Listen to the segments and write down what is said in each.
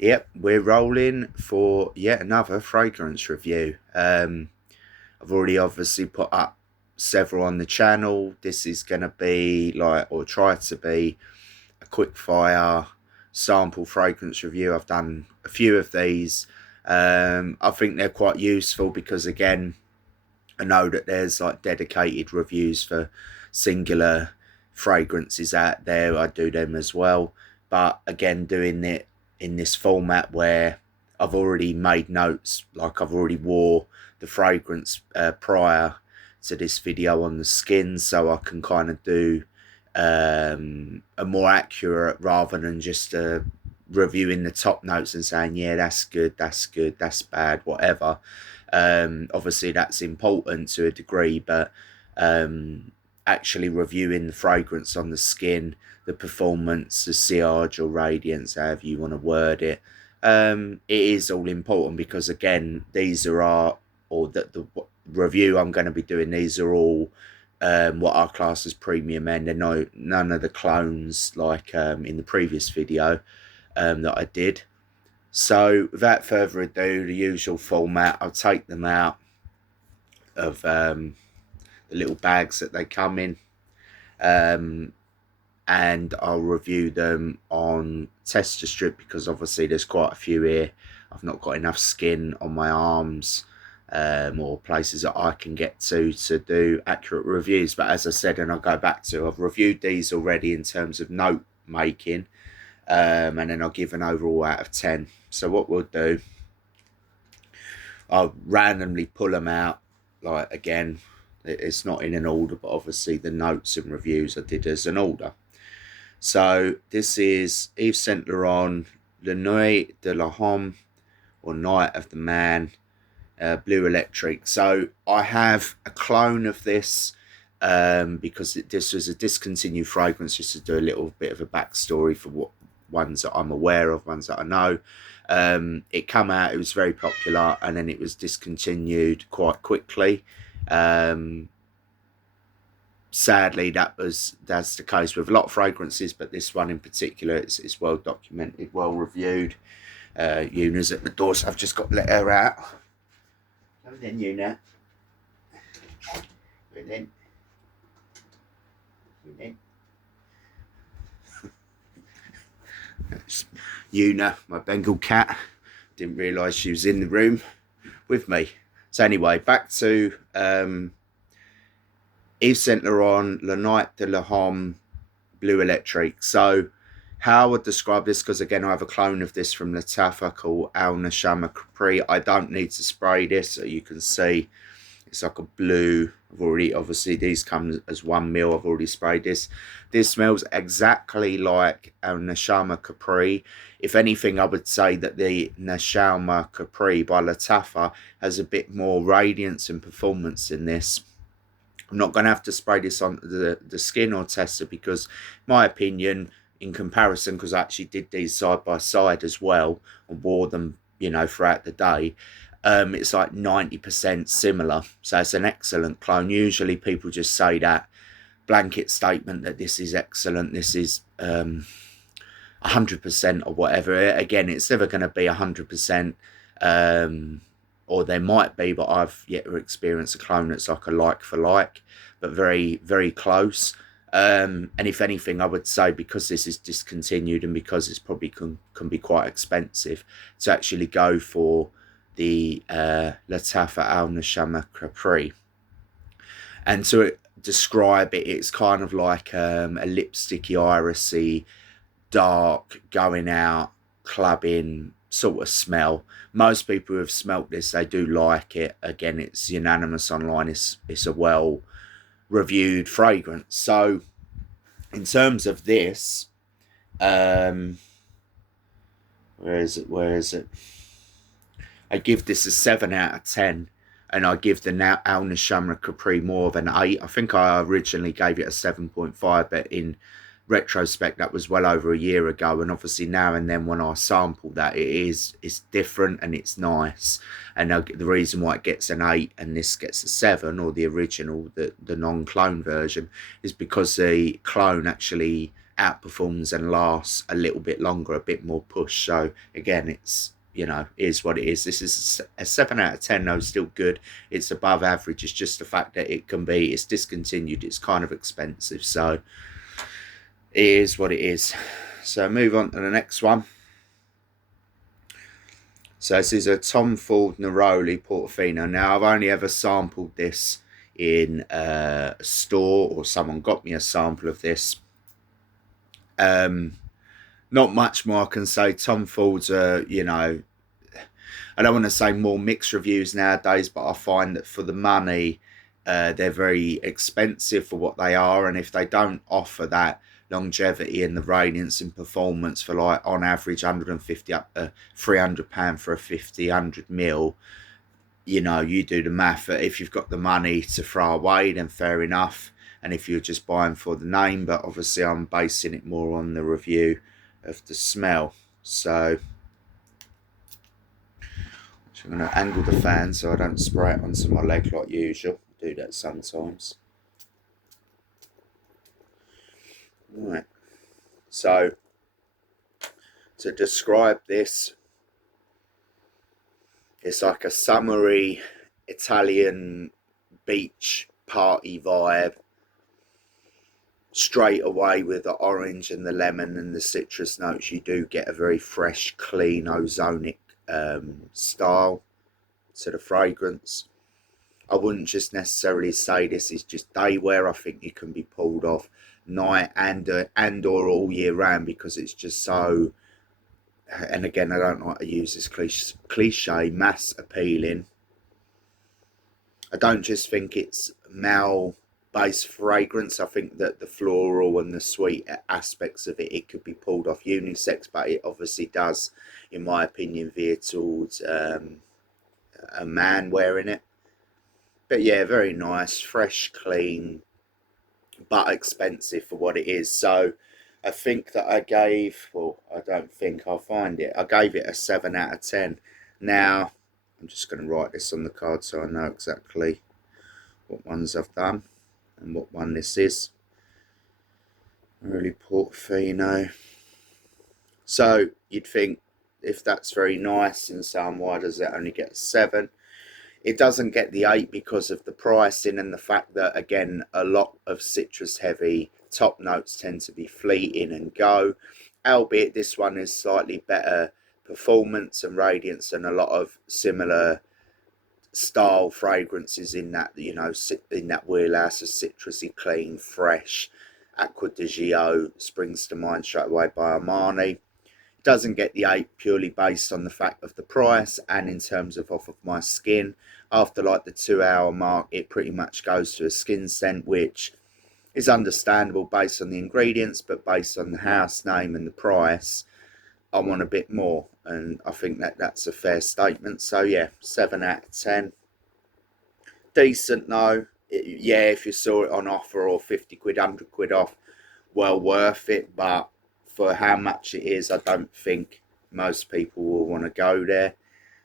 Yep, we're rolling for yet another fragrance review. I've already obviously put up several on the channel. This is going to be like, or try to be, a quick fire sample fragrance review. I've done a few of these. I think they're quite useful because, again, I know that there's like dedicated reviews for singular fragrances out there. I do them as well. But again, doing it in this format where I've already made notes, like I've already wore the fragrance prior to this video on the skin, so I can kind of do a more accurate rather than just reviewing the top notes and saying, yeah, that's good, that's bad, whatever. Obviously that's important to a degree, but actually reviewing the fragrance on the skin, the performance, the sillage or radiance, however you want to word it, it is all important because, again, these are or the review I'm going to be doing, these are all what our class as premium end. They're none of the clones like in the previous video that I did. So without further ado, the usual format, I'll take them out of the little bags that they come in, and I'll review them on tester strip because obviously there's quite a few here. I've not got enough skin on my arms or places that I can get to do accurate reviews. But as I said, and I'll go back to, I've reviewed these already in terms of note making, and then I'll give an overall out of 10. So what we'll do, I'll randomly pull them out. Like, again, it's not in an order, but obviously the notes and reviews I did as an order. So this is Yves Saint Laurent La Nuit de l'Homme, or Night of the Man, Blue Electric. So I have a clone of this because this was a discontinued fragrance, just to do a little bit of a backstory for what ones that I'm aware of, ones that I know. It came out, it was very popular, and then it was discontinued quite quickly. Sadly, that's the case with a lot of fragrances, but this one in particular, it's well documented, well reviewed. Una's at the door, so I've just got to let her out. Come in, Una. Come in. Come in. That's Una, my Bengal cat. Didn't realise she was in the room with me. So anyway, back to Yves Saint Laurent La Nuit de l'Homme Blue Electric. So how I would describe this, because again I have a clone of this from Lattafa called Al Nashama Capri. I don't need to spray this, so you can see it's like a blue. I've already, obviously these come as 1 ml. I've already sprayed this. This smells exactly like Al Nashama Capri. If anything, I would say that the Nashama Capri by Lattafa has a bit more radiance and performance in this. I'm not going to have to spray this on the skin or tester because, in my opinion, in comparison, because I actually did these side by side as well and wore them, you know, throughout the day, it's like 90% similar. So it's an excellent clone. Usually people just say that blanket statement that this is excellent, this is 100% or whatever. Again, it's never going to be 100%. Or there might be, but I've yet to experience a clone that's like a like for like, but very, very close. And if anything, I would say, because this is discontinued and because it's probably can be quite expensive, to actually go for the Lattafa Al Nashama Capri. And to describe it, it's kind of like a lipsticky, irisy, dark, going out, clubbing sort of smell. Most people who have smelt this, they do like it. Again, it's unanimous online. It's a well reviewed fragrance. So in terms of this, where is it? I give this a 7 out of 10, and I give the Al Nashama Capri more of an 8. I think I originally gave it a 7.5, but in retrospect that was well over a year ago, and obviously now and then when I sample that, it's different and it's nice. And the reason why it gets an 8 and this gets a 7, or the original, the non-clone version, is because the clone actually outperforms and lasts a little bit longer, a bit more push. So again, it's, you know, is what it is. This is a 7 out of 10 though, still good. It's above average. It's just the fact that it's discontinued, it's kind of expensive, so it is what it is. So move on to the next one. So this is a Tom Ford Neroli Portofino. Now I've only ever sampled this in a store, or someone got me a sample of this. Not much more I can say. Tom Ford's you know, I don't want to say more mixed reviews nowadays, but I find that for the money, they're very expensive for what they are, and if they don't offer that longevity and the radiance and performance for, like, on average 150 up to £300 for a 100 ml, you know, you do the math. If you've got the money to throw away, then fair enough, and if you're just buying for the name. But obviously I'm basing it more on the review of the smell. So I'm going to angle the fan so I don't spray it onto my leg like usual. I do that sometimes. Right. So to describe this, it's like a summery Italian beach party vibe. Straight away with the orange and the lemon and the citrus notes, you do get a very fresh, clean, ozonic style to the fragrance. I wouldn't just necessarily say this is just day wear. I think it can be pulled off night and or all year round, because it's just so, and again, I don't like to use this cliche, mass appealing. I don't just think it's male based fragrance. I think that the floral and the sweet aspects of it could be pulled off unisex, but it obviously does, in my opinion, veer towards a man wearing it. But yeah, very nice, fresh, clean, but expensive for what it is. So I think that I gave, well, I don't think, I'll find it, I gave it a 7 out of 10. Now I'm just going to write this on the card so I know exactly what ones I've done and what one this is. Really Portofino. So you'd think, if that's very nice in some, why does it only get a 7? It doesn't get the 8 because of the pricing and the fact that, again, a lot of citrus heavy top notes tend to be fleeting and go, albeit this one is slightly better performance and radiance and a lot of similar style fragrances in that, you know, in that wheelhouse of citrusy, clean, fresh. Acqua di Gio springs to mind straight away by Armani. It doesn't get the 8 purely based on the fact of the price and in terms of off of my skin. After like the 2-hour mark, it pretty much goes to a skin scent, which is understandable based on the ingredients, but based on the house name and the price, I want a bit more, and I think that that's a fair statement. So yeah, 7 out of 10. Decent though. Yeah, if you saw it on offer or 50 quid, 100 quid off, well worth it, but for how much it is, I don't think most people will want to go there.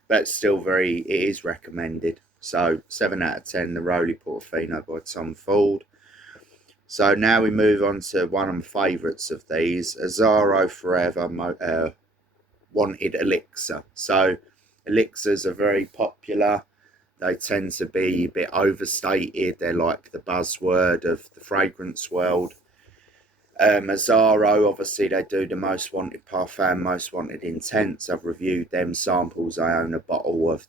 But still it is recommended. So 7 out of 10, the Neroli Portofino by Tom Ford. So now we move on to one of my favourites of these, Azzaro Forever Wanted Elixir. So Elixirs are very popular. They tend to be a bit overstated. They're like the buzzword of the fragrance world. Azzaro, obviously, they do the Most Wanted Parfum, Most Wanted Intense. I've reviewed them samples. I own a bottle of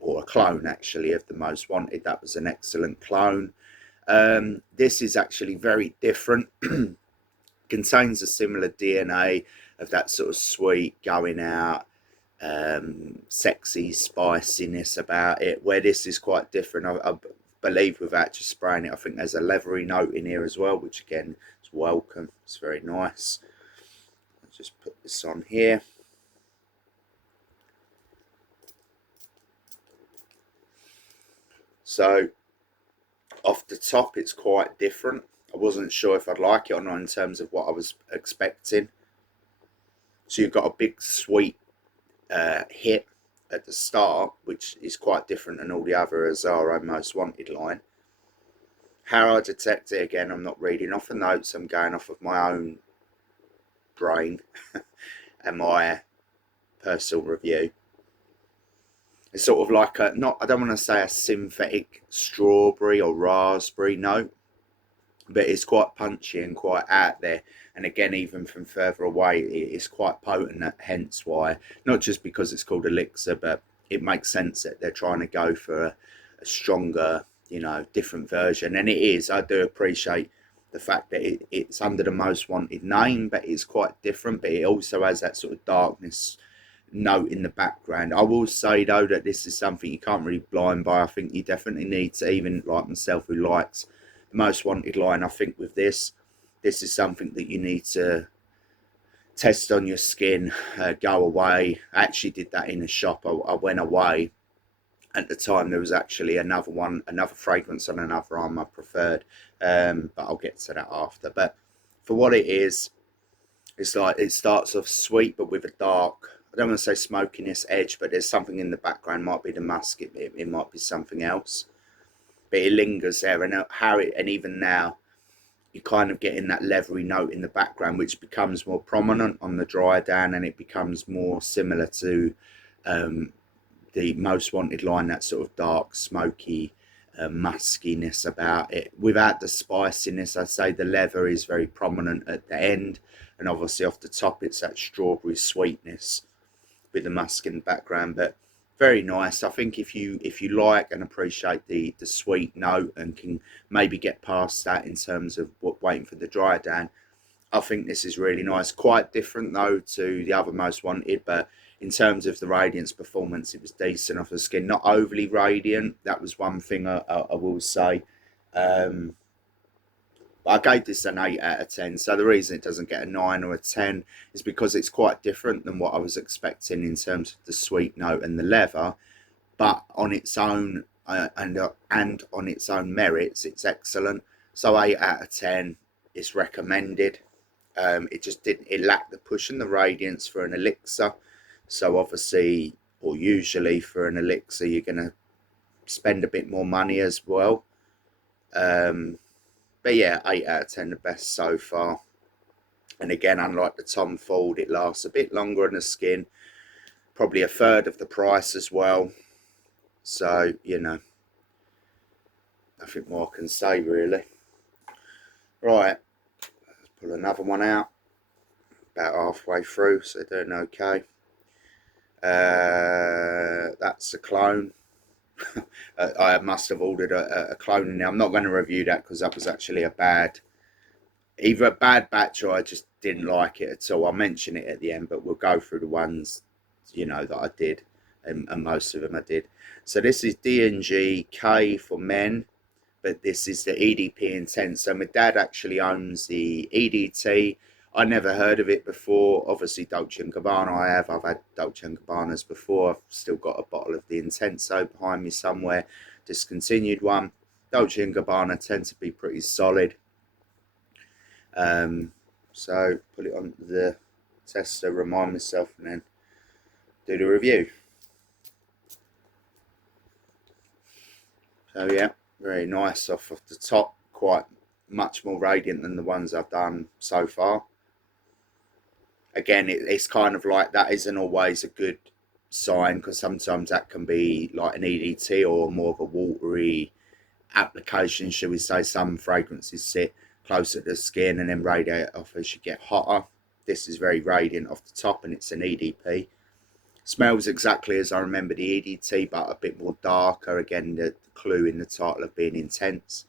or a clone actually, of the Most Wanted. That was an excellent clone. This is actually very different. Contains a similar DNA of that sort of sweet, going out, sexy spiciness about it, where this is quite different. I believe, without just spraying it, I think there's a leathery note in here as well, which again is welcome. It's very nice. I'll just put this on here. So off the top, it's quite different. I wasn't sure if I'd like it or not in terms of what I was expecting. So you've got a big sweet hit at the start, which is quite different than all the other Azzaro Most Wanted line. How I detect it, again, I'm not reading off the notes, I'm going off of my own brain and my personal review. It's sort of like a, not, I don't want to say a synthetic strawberry or raspberry note, but it's quite punchy and quite out there. And again, even from further away, it's quite potent, hence why, not just because it's called Elixir, but it makes sense that they're trying to go for a stronger, you know, different version. And it is, I do appreciate the fact that it's under the Most Wanted name, but it's quite different, but it also has that sort of darkness note in the background. I will say though that this is something you can't really blind buy. I think you definitely need to, even like myself who likes the Most Wanted line, I think with this is something that you need to test on your skin, go away. I actually did that in a shop. I went away. At the time there was actually another fragrance on another arm I preferred, but I'll get to that after. But for what it is, it's like it starts off sweet but with a dark, I don't want to say smokiness edge, but there's something in the background. Might be the musk, it might be something else, but it lingers there. And and even now you're kind of getting that leathery note in the background, which becomes more prominent on the dry down, and it becomes more similar to the Most Wanted line, that sort of dark, smoky, muskiness about it, without the spiciness. I'd say the leather is very prominent at the end, and obviously off the top it's that strawberry sweetness with the musk in the background. But very nice. I think if you like and appreciate the sweet note and can maybe get past that in terms of waiting for the dry down, I think this is really nice. Quite different though to the other Most Wanted, but in terms of the radiance performance, it was decent off the skin. Not overly radiant, that was one thing I will say. I gave this an 8 out of 10. So the reason it doesn't get a 9 or a 10 is because it's quite different than what I was expecting in terms of the sweet note and the leather. But on its own and on its own merits, it's excellent. So 8 out of 10 is recommended. It just didn't. It lacked the push and the radiance for an Elixir. So obviously, or usually for an Elixir, you're going to spend a bit more money as well. But yeah, 8 out of 10, the best so far. And again, unlike the Tom Ford, it lasts a bit longer on the skin. Probably a third of the price as well. So, you know, nothing more I can say really. Right, let's pull another one out. About halfway through, so doing okay. That's a clone. I must have ordered a clone in there. I'm not going to review that because that was actually either a bad batch or I just didn't like it at all. I'll mention it at the end, but we'll go through the ones, you know, that I did, and most of them I did. So this is D&G K for men, but this is the EDP Intense. So my dad actually owns the EDT. I never heard of it before. Obviously Dolce & Gabbana I have. I've had Dolce & Gabbanas before. I've still got a bottle of the Intenso behind me somewhere. Discontinued one. Dolce & Gabbana tend to be pretty solid. So put it on the tester, remind myself, and then do the review. So yeah, very nice off of the top. Quite much more radiant than the ones I've done so far. Again, it's kind of like that isn't always a good sign, because sometimes that can be like an EDT or more of a watery application, shall we say. Some fragrances sit closer to the skin and then radiate off as you get hotter. This is very radiant off the top, and it's an EDP. Smells exactly as I remember the EDT, but a bit more darker. Again, the clue in the title of being intense.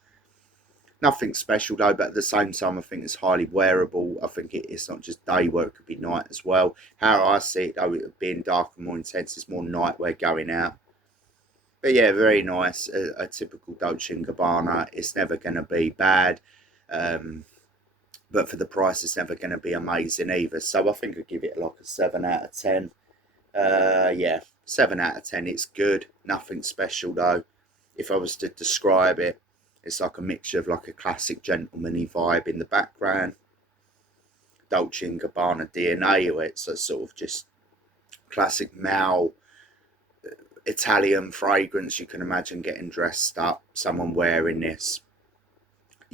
Nothing special though, but at the same time I think it's highly wearable. I think it's not just day wear, it could be night as well. How I see it though, it being dark and more intense, it's more night wear going out. But yeah, very nice. A typical Dolce & Gabbana. It's never going to be bad, but for the price it's never going to be amazing either. So I think I'd give it like a 7 out of 10. Yeah, 7 out of 10. It's good. Nothing special though. If I was to describe it, it's like a mixture of like a classic gentlemanly vibe in the background, Dolce & Gabbana DNA, where it's a sort of just classic male Italian fragrance. You can imagine getting dressed up, someone wearing this,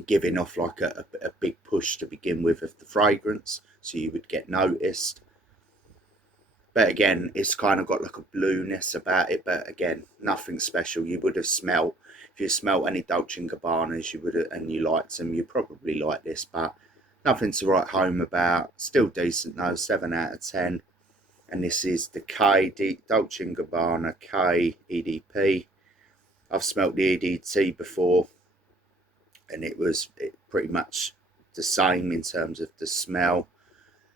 giving off like a big push to begin with of the fragrance, so you would get noticed. But again, it's kind of got like a blueness about it, but again, nothing special. You would have smelt, if you smelt any Dolce & Gabbanas, you would have, and you liked them, you probably like this, but nothing to write home about. Still decent though, 7 out of 10. And this is the Dolce & Gabbana K EDP. I've smelt the EDT before, and it was pretty much the same in terms of the smell.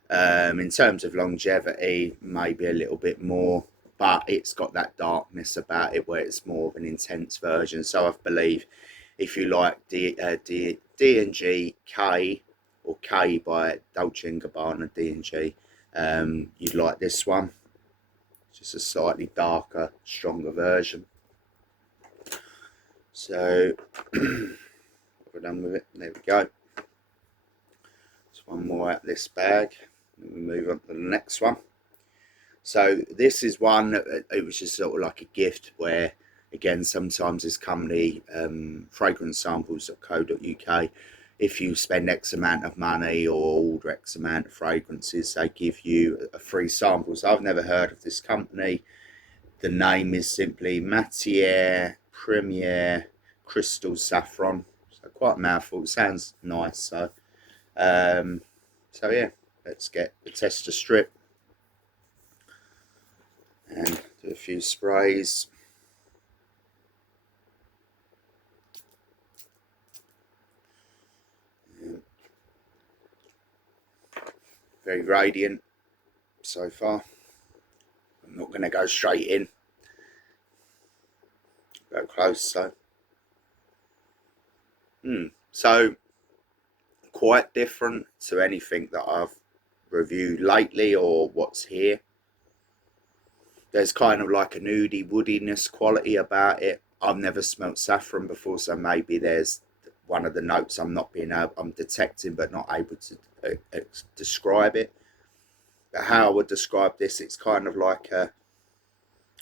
In terms of longevity, maybe a little bit more, but it's got that darkness about it where it's more of an intense version. So I believe if you like D&G K, or K by Dolce & Gabbana D&G, you'd like this one. Just a slightly darker, stronger version. So we're done with it. There we go. Just one more out of this bag. And we move on to the next one. So this is one, it was just sort of like a gift where, again, sometimes this company, fragrancesamples.co.uk, if you spend X amount of money or order X amount of fragrances, they give you a free sample. So I've never heard of this company. The name is simply Matière Première Crystal Saffron. So quite a mouthful. It sounds nice. So yeah, let's get the tester strip and do a few sprays. Very radiant so far. I'm not going to go straight in. Go close, so. So quite different to anything that I've reviewed lately or what's here. There's kind of like an oody woodiness quality about it. I've never smelt saffron before, so maybe there's one of the notes I'm detecting but not able to describe it. But how I would describe this, it's kind of like a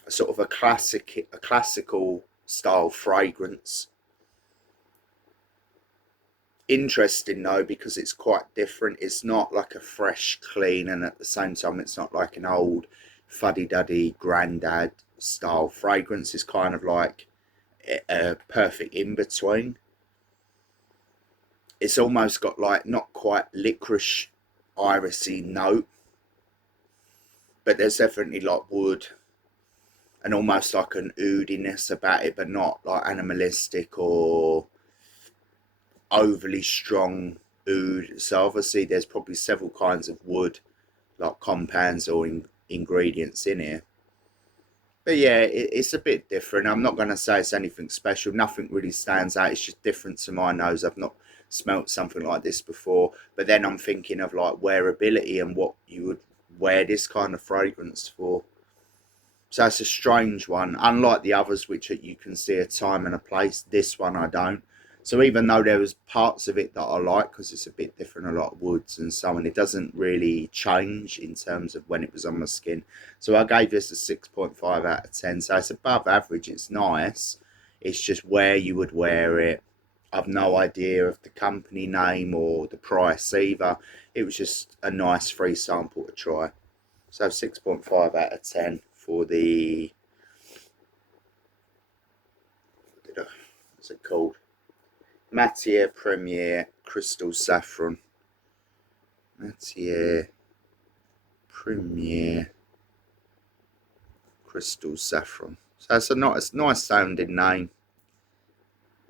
sort of a classical style fragrance. Interesting though, because it's quite different. It's not like a fresh, clean, and at the same time it's not like an old fuddy-duddy granddad style fragrance. It's kind of like a perfect in-between. It's almost got like not quite licorice irisy note, but there's definitely like wood and almost like an oudiness about it, but not like animalistic or overly strong oud. So obviously there's probably several kinds of wood, like compounds or ingredients in here. But yeah, it's a bit different. I'm not going to say it's anything special. Nothing really stands out. It's just different to my nose. I've not smelt something like this before. But then I'm thinking of like wearability and what you would wear this kind of fragrance for. So it's a strange one. Unlike the others, which you can see a time and a place, this one I don't. So even though there was parts of it that I like, because it's a bit different, a lot of woods and so on, it doesn't really change in terms of when it was on my skin. So I gave this a 6.5 out of 10. So it's above average. It's nice. It's just where you would wear it. I've no idea of the company name or the price either. It was just a nice free sample to try. So 6.5 out of 10 for the, what's it called? Matière Première Crystal Saffron. Matière Première Crystal Saffron. So it's a nice sounding name.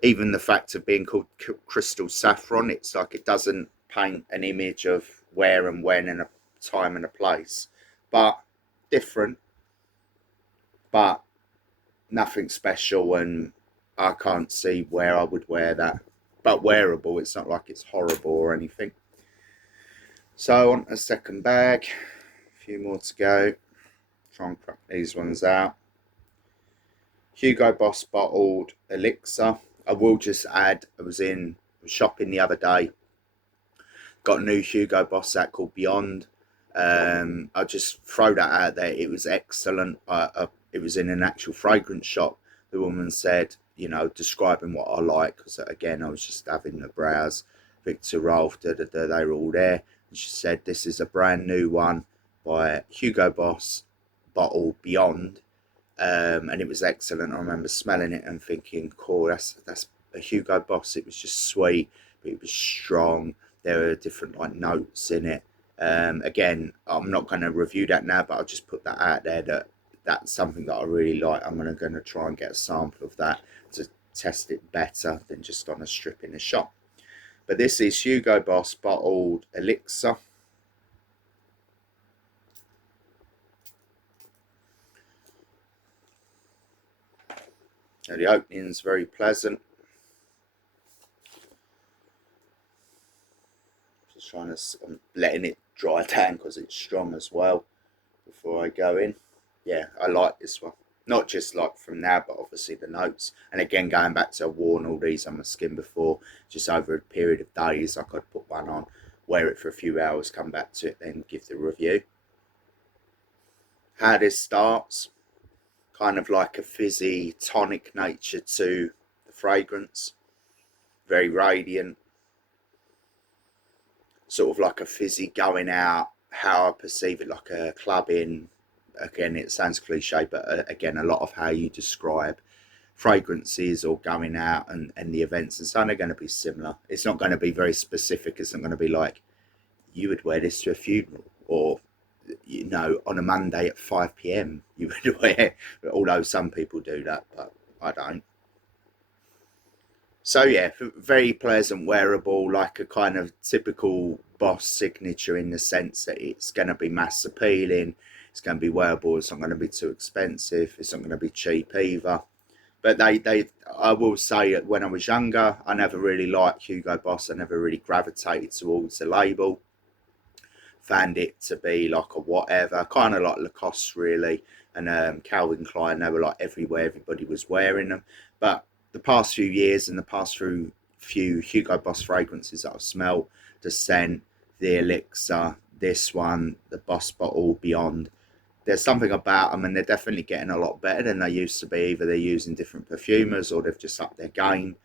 Even the fact of being called Crystal Saffron, it's like it doesn't paint an image of where and when and a time and a place. But different. But nothing special, and I can't see where I would wear that. But wearable, it's not like it's horrible or anything. So on a second bag, a few more to go. Try and crack these ones out. Hugo Boss bottled Elixir. I will just add, I was shopping the other day, got a new Hugo Boss out called Beyond. I'll just throw that out there. It was excellent. It was in an actual fragrance shop. The woman said you know, describing what I like, because again, I was just having a browse. Victor Rolf, they were all there. And she said, this is a brand new one by Hugo Boss, bottle Beyond. And it was excellent. I remember smelling it and thinking, cool, that's a Hugo Boss. It was just sweet, but it was strong. There were different like notes in it. Again, I'm not going to review that now, but I'll just put that out there that that's something that I really like. I'm going to try and get a sample of that to test it better than just on a strip in a shop. But this is Hugo Boss bottled Elixir. Now the opening's very pleasant. Just trying to, I'm letting it dry down because it's strong as well before I go in. Yeah, I like this one. Not just like from now, but obviously the notes. And again, going back to, I've worn all these on my skin before, just over a period of days. I could put one on, wear it for a few hours, come back to it, then give the review. How this starts, kind of like a fizzy, tonic nature to the fragrance. Very radiant. Sort of like a fizzy going out, how I perceive it, like a clubbing. Again, it sounds cliche, but again, a lot of how you describe fragrances or going out and the events and so on are going to be similar. It's not going to be very specific. It's not going to be like, you would wear this to a funeral, or, you know, on a Monday at 5 p.m. you would wear, although some people do that, but I don't. So yeah, very pleasant, wearable, like a kind of typical Boss signature in the sense that it's going to be mass appealing. It's going to be wearable. It's not going to be too expensive. It's not going to be cheap either. But I will say that when I was younger, I never really liked Hugo Boss. I never really gravitated towards the label. Found it to be like a whatever, kind of like Lacoste really, and Calvin Klein. They were like everywhere. Everybody was wearing them. But the past few years and the past few Hugo Boss fragrances that I've smelled, the scent, the Elixir, this one, the Boss bottle Beyond, there's something about them, and they're definitely getting a lot better than they used to be. Either they're using different perfumers or they've just upped their game.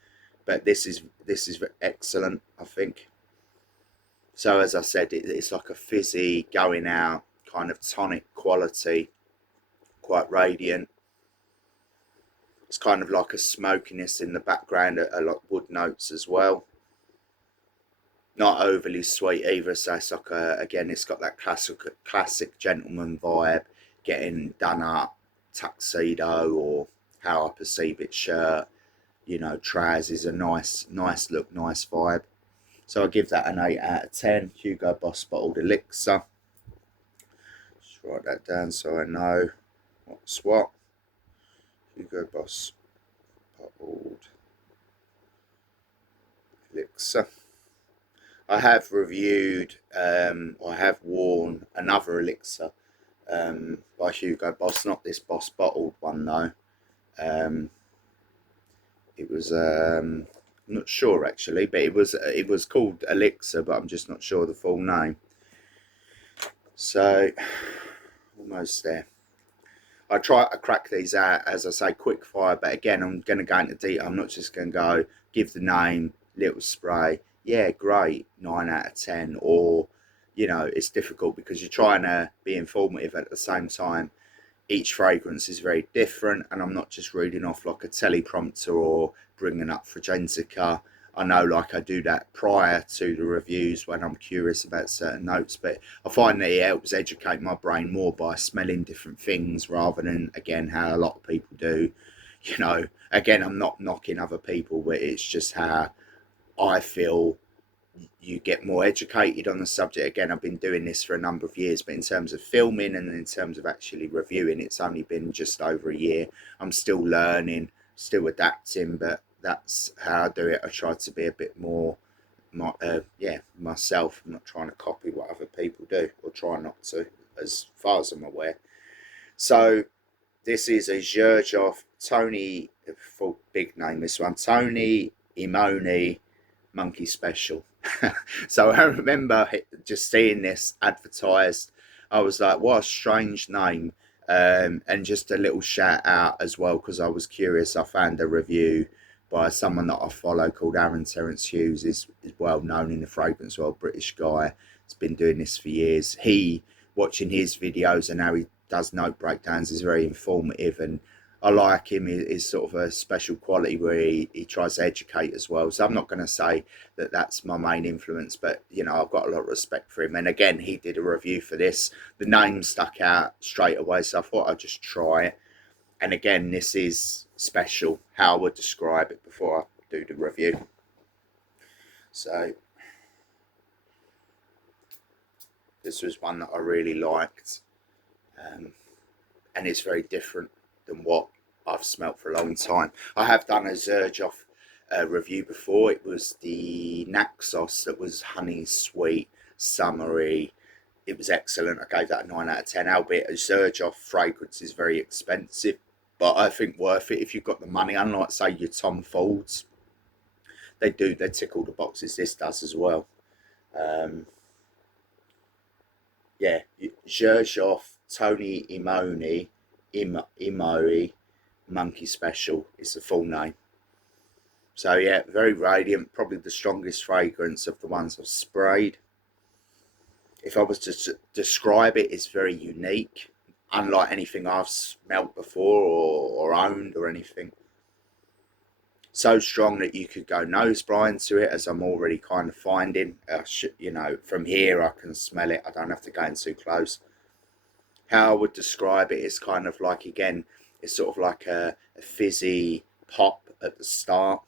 But this is excellent, I think. So as I said, it's like a fizzy, going out, kind of tonic quality, quite radiant. It's kind of like a smokiness in the background, a lot of wood notes as well. Not overly sweet either, so it's like again, it's got that classic gentleman vibe, getting done up, tuxedo, or how I perceive it, shirt, you know, trousers, a nice look, nice vibe. So I give that an 8 out of 10. Hugo Boss bottled Elixir. Just write that down so I know what's what. Hugo Boss bottled Elixir. I have reviewed, I have worn another Elixir by Hugo Boss, not this Boss bottled one though. It was, I'm not sure actually, but it was called Elixir, but I'm just not sure the full name. So, almost there. I try to crack these out, as I say, quick fire, but again, I'm going to go into detail. I'm not just going to go, give the name, little spray. Yeah, great, 9 out of 10. Or, you know, it's difficult because you're trying to be informative at the same time. Each fragrance is very different, and I'm not just reading off like a teleprompter or bringing up Fragensica. I know, like, I do that prior to the reviews when I'm curious about certain notes, but I find that it helps educate my brain more by smelling different things rather than, again, how a lot of people do. You know, again, I'm not knocking other people, but it's just how I feel you get more educated on the subject. Again, I've been doing this for a number of years, but in terms of filming and in terms of actually reviewing, it's only been just over a year. I'm still learning, still adapting, but that's how I do it. I try to be a bit more myself. I'm not trying to copy what other people do, or try not to, as far as I'm aware. So this is a Xerjoff Toni, full big name this one, Toni Immio Monkey Special. So I remember just seeing this advertised. I was like, what a strange name. And just a little shout out as well, because I was curious. I found a review by someone that I follow called Aaron Terence Hughes. Is well known in the fragrance world, British guy. He's been doing this for years. Watching his videos and how he does note breakdowns is very informative, and I like him. Is sort of a special quality where he tries to educate as well. So I'm not going to say that that's my main influence, but you know, I've got a lot of respect for him. And again, he did a review for this. The name stuck out straight away, so I thought I'd just try it. And again, this is special, how I would describe it before I do the review. So this was one that I really liked, and it's very different than what I've smelt for a long time. I have done a Xerjoff review before. It was the Naxos that was honey sweet, summery. It was excellent. I gave that a 9 out of 10, albeit a Xerjoff fragrance is very expensive, but I think worth it if you've got the money. Unlike, say, your Tom Fords, they tick all the boxes. This does as well. Yeah, Xerjoff, Toni, Immio, Monkey Special is the full name. So yeah, very radiant, probably the strongest fragrance of the ones I've sprayed. If I was to describe it, it's very unique, unlike anything I've smelt before or owned or anything. So strong that you could go nose spraying to it, as I'm already kind of finding. You know, from here I can smell it. I don't have to go in too close. How I would describe it is kind of like, again, it's sort of like a fizzy pop at the start.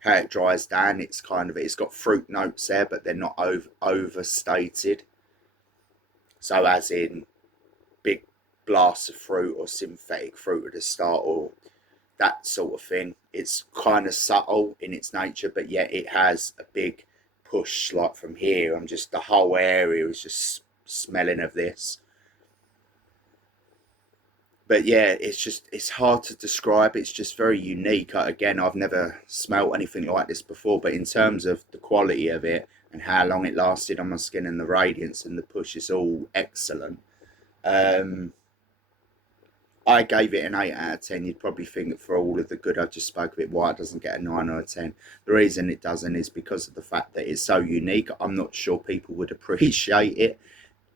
How it dries down, it's got fruit notes there, but they're not overstated. So as in big blasts of fruit or synthetic fruit at the start, or that sort of thing. It's kind of subtle in its nature, but yet it has a big push. Like from here, the whole area is just smelling of this. But yeah, it's hard to describe. It's just very unique. Again, I've never smelt anything like this before, but in terms of the quality of it and how long it lasted on my skin and the radiance and the push, is all excellent. I gave it an 8 out of 10. You'd probably think that for all of the good I just spoke of it, why it doesn't get a 9 or a 10. The reason it doesn't is because of the fact that it's so unique. I'm not sure people would appreciate it,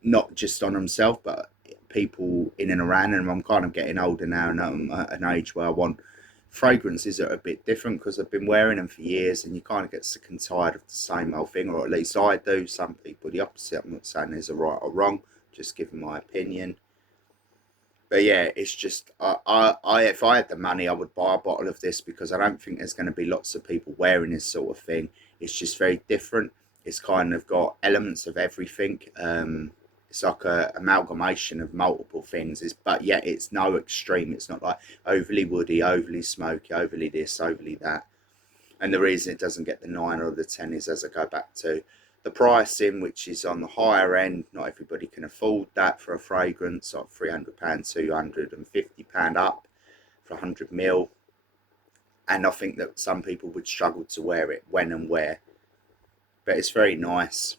not just on themselves, but people in and around them. I'm kind of getting older now, and I'm at an age where I want fragrances that are a bit different, because I've been wearing them for years and you kind of get sick and tired of the same old thing, or at least I do. Some people the opposite. I'm not saying there's a right or wrong, just giving my opinion. But yeah, it's just, if I had the money, I would buy a bottle of this, because I don't think there's going to be lots of people wearing this sort of thing. It's just very different. It's kind of got elements of everything. It's like a amalgamation of multiple things, but yet it's no extreme. It's not like overly woody, overly smoky, overly this, overly that. And the reason it doesn't get the 9 or the 10 is, as I go back to the pricing, which is on the higher end. Not everybody can afford that for a fragrance, like £300, £250 up for 100 ml. And I think that some people would struggle to wear it when and where. But it's very nice.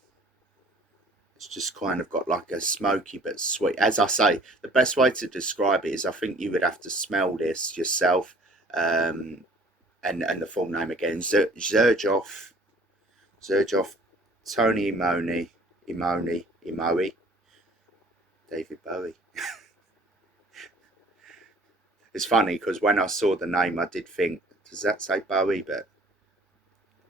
It's just kind of got like a smoky but sweet. As I say, the best way to describe it is, I think you would have to smell this yourself. And the full name again, Xerjoff, Toni, Immio, David Bowie. It's funny because when I saw the name, I did think, does that say Bowie? But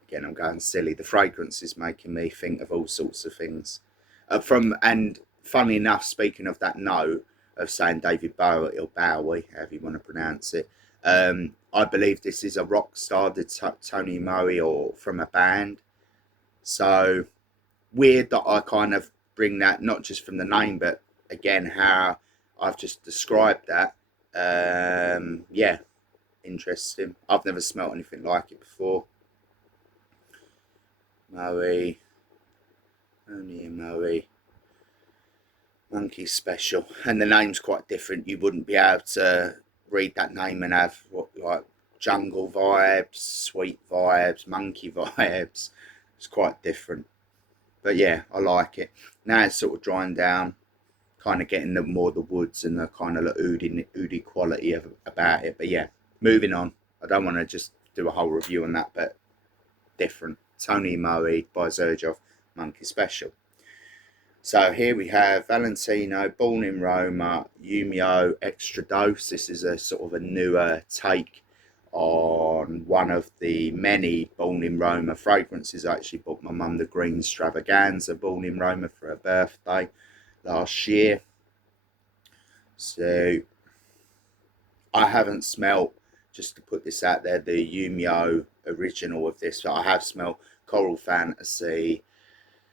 again, I'm going silly. The fragrance is making me think of all sorts of things. And funny enough, speaking of that note of saying David Bowie or Bowie, however you want to pronounce it, I believe this is a rock star, the Toni Immio, or from a band. So weird that I kind of bring that, not just from the name, but again how I've just described that. Yeah, interesting. I've never smelt anything like it before. Toni Immio, Monkey Special, and the name's quite different. You wouldn't be able to read that name and have like jungle vibes, sweet vibes, monkey vibes. It's quite different. But yeah, I like it. Now it's sort of drying down. kind of getting the more the woods and the kind of oody quality about it. But yeah, moving on. I don't want to just do a whole review on that, but different. Toni Moe by Xerjoff, Monkey Special. So here we have Valentino, born in Roma, Immio Extra Dose. This is a sort of a newer take on one of the many born in Roma fragrances. I actually bought my mum the Green Stravaganza born in Roma for her birthday last year. So I haven't smelt, just to put this out there, the Immio original of this, but I have smelt Coral Fantasy,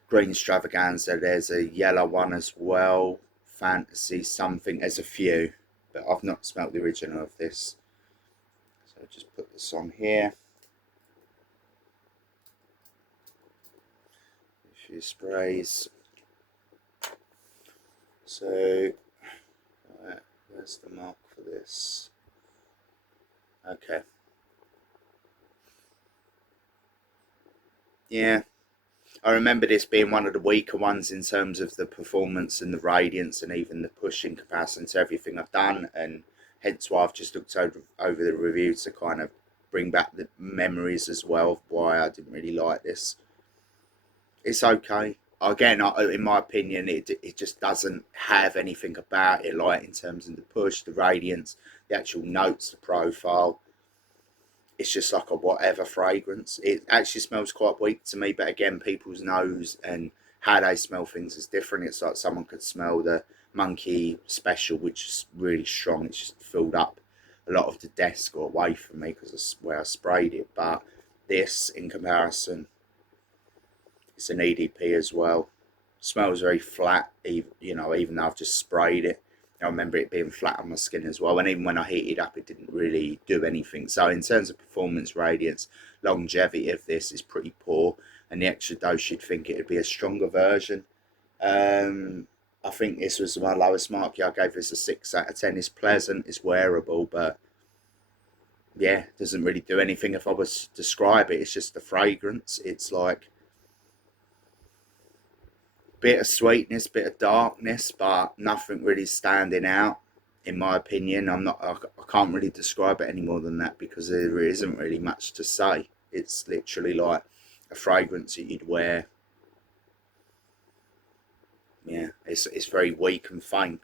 Green Stravaganza. There's a yellow one as well, Fantasy something. There's a few, but I've not smelt the original of this. So just put this on here. A few sprays. So where's the mark for this? Okay. Yeah, I remember this being one of the weaker ones in terms of the performance and the radiance and even the push in comparison to everything I've done, and hence why I've just looked over the review to kind of bring back the memories as well of why I didn't really like this. It's okay. Again, in my opinion, it just doesn't have anything about it, like in terms of the push, the radiance, the actual notes, the profile. It's just like a whatever fragrance. It actually smells quite weak to me, but again, people's nose and how they smell things is different. It's like someone could smell the Monkey Special, which is really strong. It's just filled up a lot of the desk or away from me because of where I sprayed it. But this, in comparison, it's an EDP as well. Smells very flat, even though I've just sprayed it. I remember it being flat on my skin as well, and even when I heated up, it didn't really do anything. So in terms of performance, radiance, longevity of this is pretty poor, and the Extra Dose, you'd think it would be a stronger version. I think this was my lowest mark. Yeah, I gave this a 6 out of 10. It's pleasant, it's wearable, but yeah, it doesn't really do anything. If I was to describe it, it's just the fragrance. It's like bit of sweetness, bit of darkness, but nothing really standing out, in my opinion. I can't really describe it any more than that because there isn't really much to say. It's literally like a fragrance that you'd wear. Yeah, it's very weak and faint.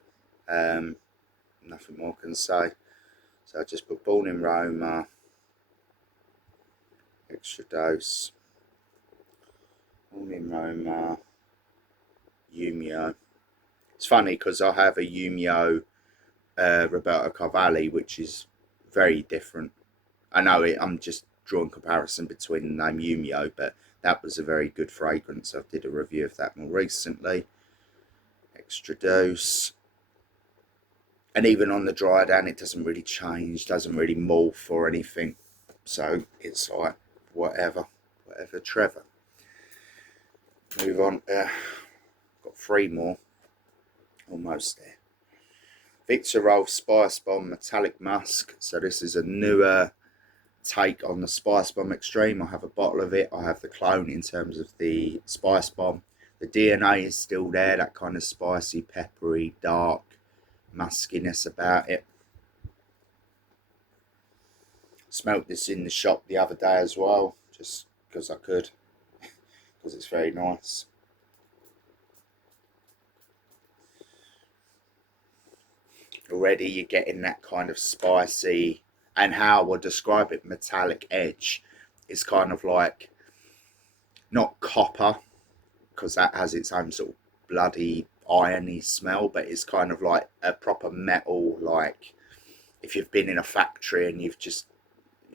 Nothing more can say. So I just put Born in Roma, Extra Dose, Born in Roma, Immio. It's funny because I have a Immio Roberto Cavalli, which is very different. I know I'm just drawing comparison between the name Immio, but that was a very good fragrance. I did a review of that more recently. Extra Dose. And even on the dry down, it doesn't really change, doesn't really morph or anything. So it's like whatever Trevor. Move on. Got 3 more. Almost there. Xerjoff Spice Bomb Metallic Musk. So this is a newer take on the Spice Bomb Extreme. I have a bottle of it. I have the clone in terms of the Spice Bomb. The DNA is still there, that kind of spicy, peppery, dark muskiness about it. Smelt this in the shop the other day as well, just because I could, because it's very nice. Already you're getting that kind of spicy, and how I would describe it, metallic edge. It's kind of like, not copper, because that has its own sort of bloody irony smell, but it's kind of like a proper metal, like if you've been in a factory and you've just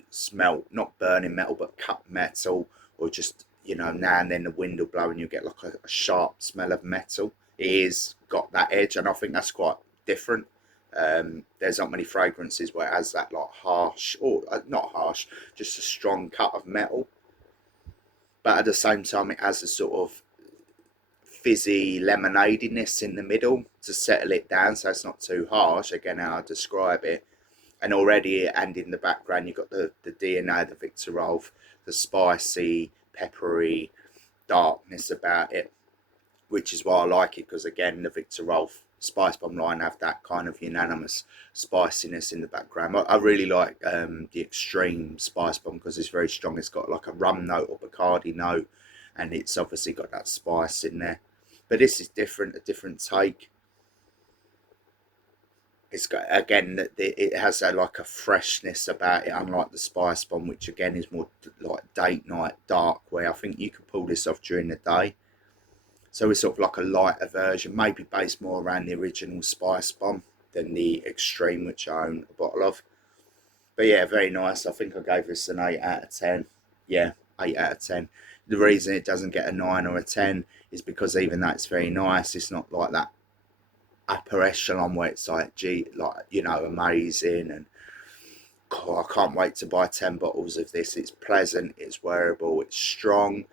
smelt, not burning metal, but cut metal, or just, now and then the wind will blow and you get like a sharp smell of metal. It is got that edge, and I think that's quite different. There's not many fragrances where it has that like harsh, or not harsh, just a strong cut of metal, but at the same time it has a sort of fizzy lemonadiness in the middle to settle it down, so it's not too harsh. Again, how I describe it. And already, and in the background, you've got the DNA, the Xerjoff, the spicy, peppery darkness about it, which is why I like it, because again, the Xerjoff Spice Bomb line have that kind of unanimous spiciness in the background. I really like the Extreme Spice Bomb because it's very strong. It's got like a rum note or Bacardi note, and it's obviously got that spice in there. But this is different, a different take. It's got, again, it has like a freshness about it, unlike the Spice Bomb, which again is more like date night dark, where I think you could pull this off during the day. So it's sort of like a lighter version, maybe based more around the original Spice Bomb than the Extreme, which I own a bottle of. But yeah, very nice. I think I gave this an 8 out of 10. Yeah, 8 out of 10. The reason it doesn't get a 9 or a 10 is because even though it's very nice, it's not like that upper echelon where it's like, gee, like, you know, amazing. And I can't wait to buy 10 bottles of this. It's pleasant, it's wearable, it's strong.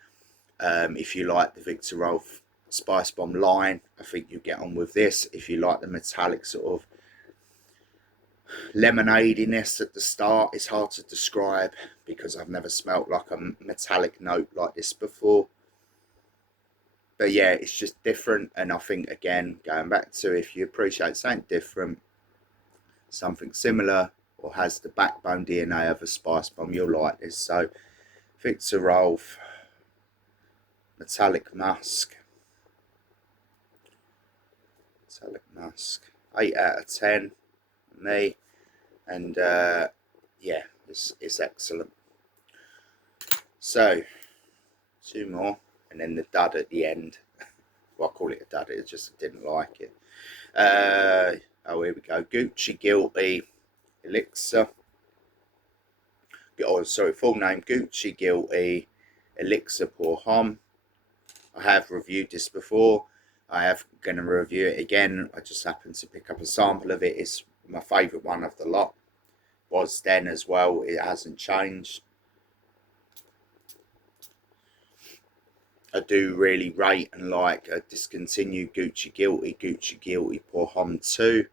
If you like the Victor Rolf Spice Bomb line, I think you get on with this. If you like the metallic sort of lemonadiness at the start, it's hard to describe because I've never smelt like a metallic note like this before. But yeah, it's just different. And I think, again, going back to, if you appreciate something different, something similar, or has the backbone DNA of a Spice Bomb, you'll like this. So Victor Rolf Metallic Musk, 8 out of 10 for me. And yeah, this is excellent. So 2 more, and then the dud at the end. Well, I call it a dud, it just didn't like it. Oh, here we go. Gucci Guilty Elixir. Oh, sorry, full name Gucci Guilty Elixir Pour Homme. I have reviewed this before. I have going to review it again. I just happened to pick up a sample of it. It's my favourite one of the lot. Was then as well. It hasn't changed. I do really rate and like a discontinued Gucci Guilty Pour Homme 2.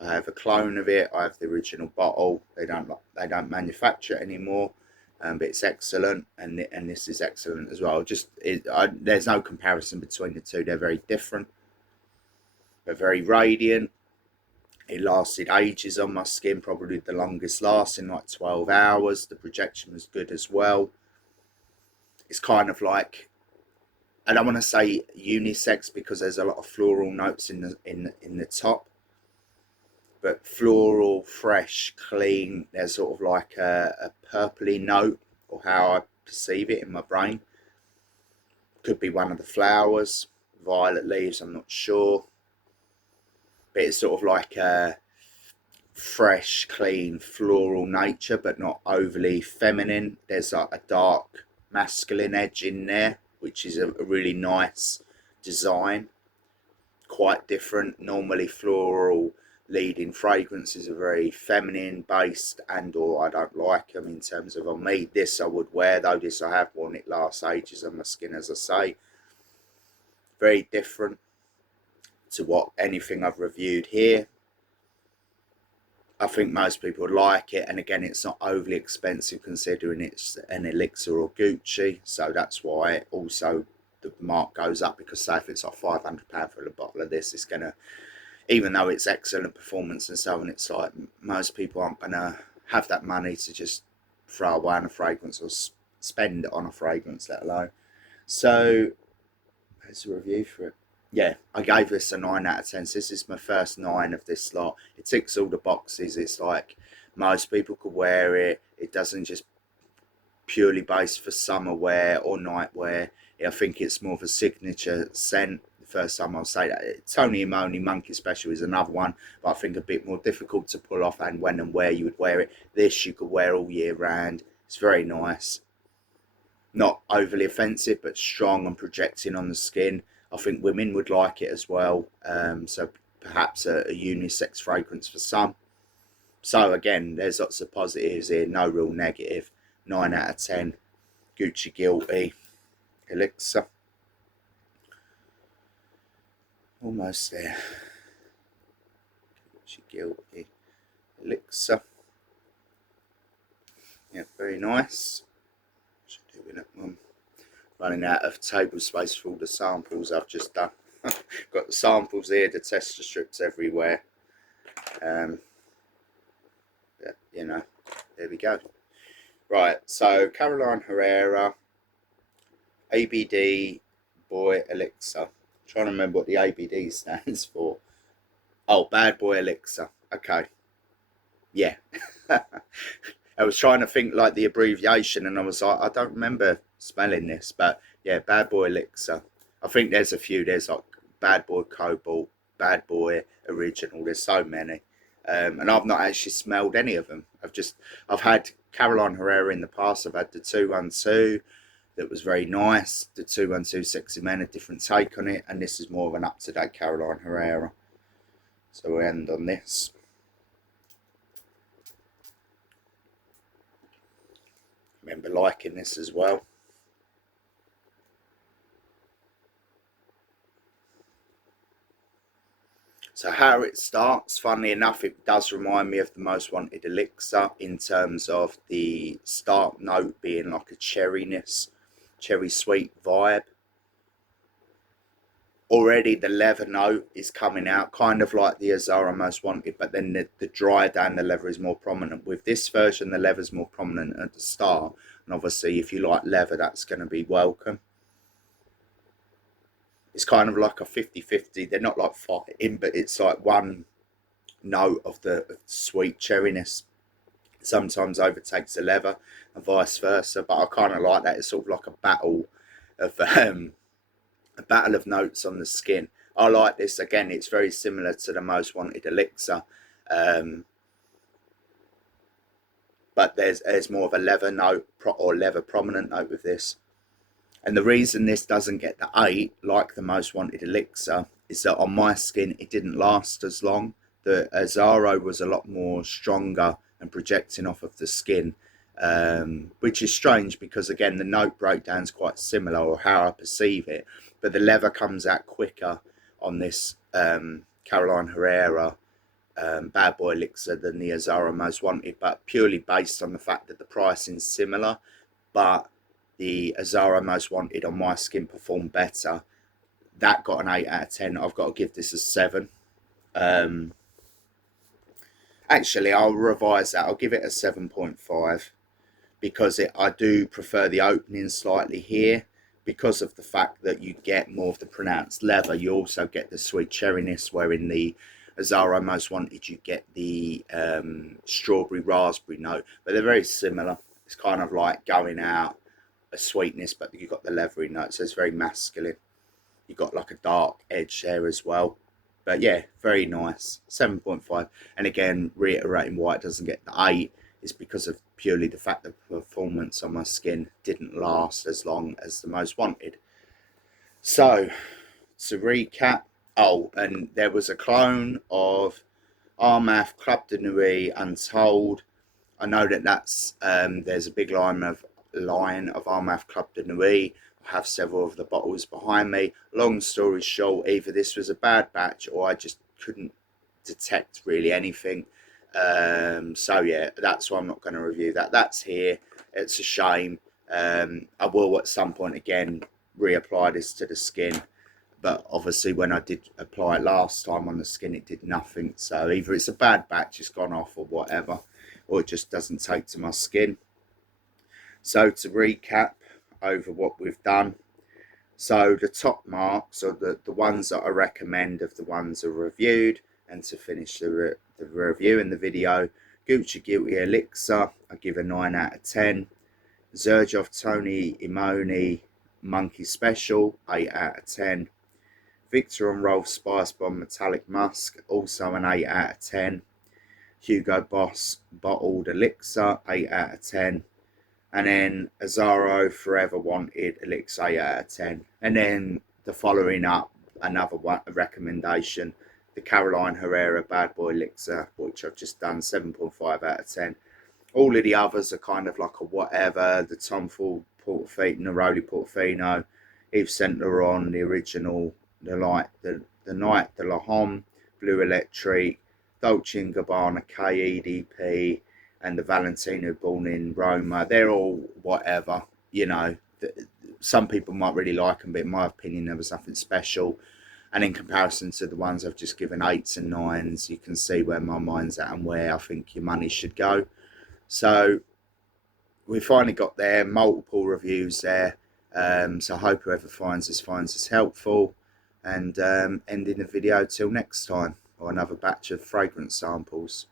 I have a clone of it. I have the original bottle. They don't manufacture it anymore. But it's excellent, and this is excellent as well. There's no comparison between the two. They're very different. They're very radiant. It lasted ages on my skin, probably the longest lasting, like 12 hours. The projection was good as well. It's kind of like, I don't want to say unisex because there's a lot of floral notes in the top. But floral, fresh, clean. There's sort of like a purpley note, or how I perceive it in my brain. Could be one of the flowers, violet leaves, I'm not sure. But it's sort of like a fresh, clean, floral nature, but not overly feminine. There's like a dark masculine edge in there, which is a really nice design. Quite different. Normally floral leading fragrances are very feminine based, and or I don't like them in terms of, on me. This I would wear though. This I have worn, it lasts ages on my skin, as I say. Very different to what anything I've reviewed here. I think most people would like it, and again, it's not overly expensive considering it's an Elixir or Gucci, so that's why also the mark goes up, because say if it's like £500 for a bottle of this, it's gonna, even though it's excellent performance and so on, it's like most people aren't gonna have that money to just throw away on a fragrance or spend it on a fragrance, let alone. So there's a review for it. Yeah, I gave this a 9 out of 10. So this is my first 9 of this lot. It ticks all the boxes. It's like most people could wear it. It doesn't just purely based for summer wear or night wear. I think it's more of a signature scent. The first time I'll say that. Toni Immio Monkey Special is another one, but I think a bit more difficult to pull off, and when and where you would wear it. This you could wear all year round. It's very nice. Not overly offensive, but strong and projecting on the skin. I think women would like it as well. So perhaps a unisex fragrance for some. So again, there's lots of positives here. No real negative. 9 out of 10. Gucci Guilty Elixir. Almost there. Gucci Guilty Elixir. Yeah, very nice. Should do with that one. Running out of table space for all the samples I've just done. Got the samples here, the tester strips everywhere. You know, there we go. Right, so Caroline Herrera, ABD Boy Elixir. I'm trying to remember what the ABD stands for. Oh, Bad Boy Elixir. Okay. Yeah. I was trying to think like the abbreviation, and I was like, I don't remember smelling this, but yeah, Bad Boy Elixir. I think there's a few. There's like Bad Boy Cobalt, Bad Boy Original. There's so many, and I've not actually smelled any of them. I've had Caroline Herrera in the past. I've had the 212 that was very nice. The 212 Sexy Men, a different take on it, and this is more of an up-to-date Caroline Herrera. So we end on this. Remember liking this as well. So how it starts, funnily enough, it does remind me of the Most Wanted Elixir in terms of the start note being like a cherryness, cherry sweet vibe. Already the leather note is coming out, kind of like the Azzaro Most Wanted, but then the dry down the leather is more prominent. With this version, the leather is more prominent at the start, and obviously if you like leather, that's going to be welcome. It's kind of like a 50-50. They're not like fighting, but it's like one note of the sweet cherryness sometimes overtakes the leather and vice versa. But I kind of like that. It's sort of like a battle of notes on the skin. I like this. Again, it's very similar to the Most Wanted Elixir, but there's more of a leather note or leather prominent note with this. And the reason this doesn't get the 8 like the Most Wanted Elixir is that on my skin it didn't last as long. The Azzaro was a lot more stronger and projecting off of the skin, which is strange because again the note breakdown is quite similar, or how I perceive it, but the leather comes out quicker on this Caroline Herrera Bad Boy Elixir than the Azzaro Most Wanted, but purely based on the fact that the pricing is similar, but the Azzaro Most Wanted on my skin performed better. That got an 8 out of 10. I've got to give this a 7. Actually, I'll revise that. I'll give it a 7.5 because I do prefer the opening slightly here because of the fact that you get more of the pronounced leather. You also get the sweet cherryness, where in the Azzaro Most Wanted you get the strawberry raspberry note, but they're very similar. It's kind of like going out a sweetness, but you've got the leathery note, so it's very masculine. You've got like a dark edge there as well, but yeah, very nice. 7.5. And again, reiterating why it doesn't get the 8 is because of purely the fact that the performance on my skin didn't last as long as the Most Wanted. So to recap, oh, and there was a clone of Armaf Club de Nuit Untold. I know that's there's a big line of Armaf Club de Nuit. I have several of the bottles behind me. Long story short, either this was a bad batch or I just couldn't detect really anything. So yeah, that's why I'm not going to review that. That's here. It's a shame. I will at some point again reapply this to the skin, but obviously when I did apply it last time on the skin, it did nothing. So either it's a bad batch, it's gone off or whatever, or it just doesn't take to my skin. So to recap over what we've done, so the top marks are the ones that I recommend of the ones I reviewed, and to finish the review in the video, Gucci Guilty Elixir, I give a 9 out of 10. Xerjoff Toni Immio Monkey Special, 8 out of 10. Victor and Rolf Spice Bomb Metallic Musk, also an 8 out of 10. Hugo Boss Bottled Elixir, 8 out of 10. And then Azzaro Forever Wanted Elixir, 8 out of 10. And then the following up, another one, a recommendation, the Caroline Herrera Bad Boy Elixir, which I've just done, 7.5 out of 10. All of the others are kind of like a whatever. The Tom Ford Portofino, Neroli Portofino, Yves Saint Laurent, the original, the Night de la Homme, Blue Electric, Dolce & Gabbana KEDP, and the Valentino Born in Roma. They're all whatever, you know. Some people might really like them, but in my opinion, there was nothing special. And in comparison to the ones I've just given 8s and 9s, you can see where my mind's at and where I think your money should go. So we finally got there, multiple reviews there. So I hope whoever finds this helpful. And ending the video till next time, or another batch of fragrance samples.